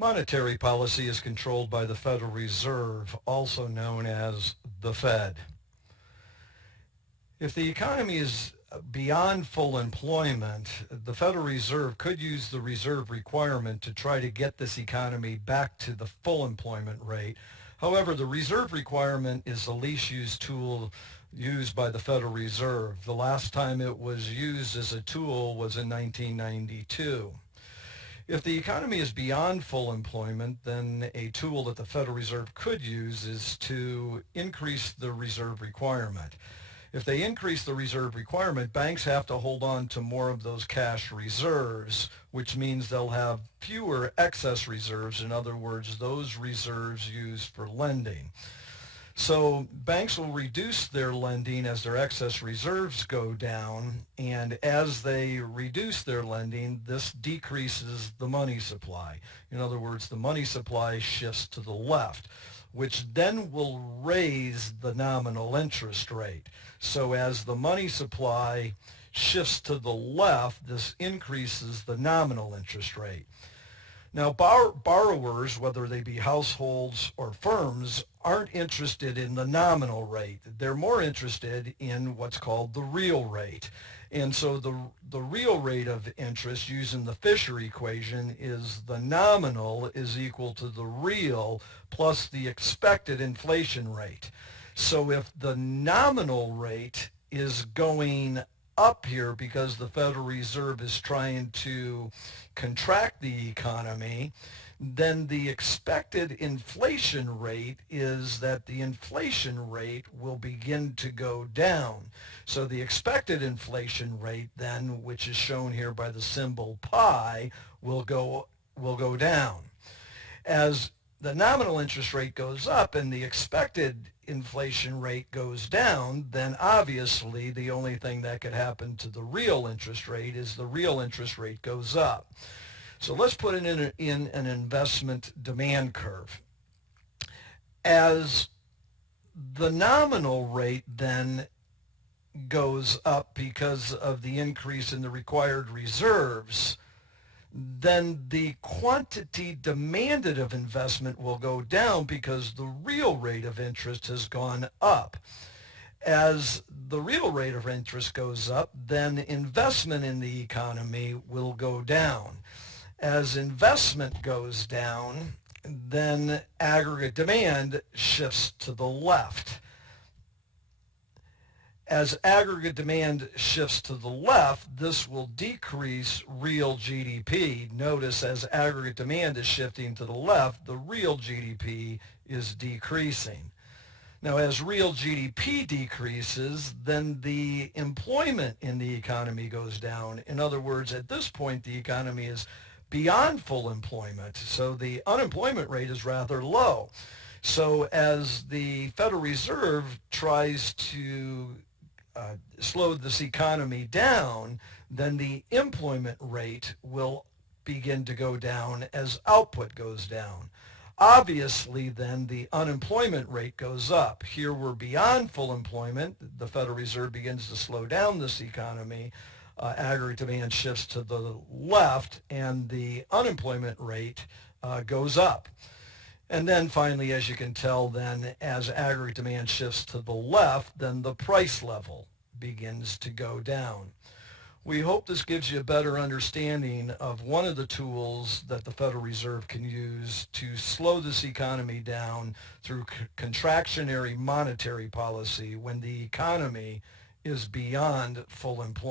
Monetary policy is controlled by the Federal Reserve, also known as the Fed. If the economy is beyond full employment, the Federal Reserve could use the reserve requirement to try to get this economy back to the full employment rate. However, the reserve requirement is the least used tool used by the Federal Reserve. The last time it was used as a tool was in 1992. If the economy is beyond full employment, then a tool that the Federal Reserve could use is to increase the reserve requirement. If they increase the reserve requirement, banks have to hold on to more of those cash reserves, which means they'll have fewer excess reserves. In other words, those reserves used for lending. So banks will reduce their lending as their excess reserves go down, and as they reduce their lending, this decreases the money supply. In other words, the money supply shifts to the left, which then will raise the nominal interest rate. So as the money supply shifts to the left, this increases the nominal interest rate. Now, borrowers, whether they be households or firms, aren't interested in the nominal rate. They're more interested in what's called the real rate. And so the real rate of interest using the Fisher equation is the nominal is equal to the real plus the expected inflation rate. So if the nominal rate is going up here because the Federal Reserve is trying to contract the economy, then the expected inflation rate is that the inflation rate will begin to go down. So the expected inflation rate then, which is shown here by the symbol pi, will go down. As the nominal interest rate goes up and the expected inflation rate goes down, then obviously the only thing that could happen to the real interest rate is the real interest rate goes up. So let's put it in an investment demand curve. As the nominal rate then goes up because of the increase in the required reserves, then the quantity demanded of investment will go down because the real rate of interest has gone up. As the real rate of interest goes up, then investment in the economy will go down. As investment goes down, then aggregate demand shifts to the left. As aggregate demand shifts to the left, this will decrease real GDP. Notice as aggregate demand is shifting to the left, the real GDP is decreasing. Now, as real GDP decreases, then the employment in the economy goes down. In other words, at this point, the economy is beyond full employment, so the unemployment rate is rather low. So as the Federal Reserve tries to slow this economy down, then the employment rate will begin to go down as output goes down. Obviously, then the unemployment rate goes up. Here we're beyond full employment. The Federal Reserve begins to slow down this economy. Aggregate demand shifts to the left, and the unemployment rate goes up. And then finally, as you can tell, then as aggregate demand shifts to the left, then the price level begins to go down. We hope this gives you a better understanding of one of the tools that the Federal Reserve can use to slow this economy down through contractionary monetary policy when the economy is beyond full employment.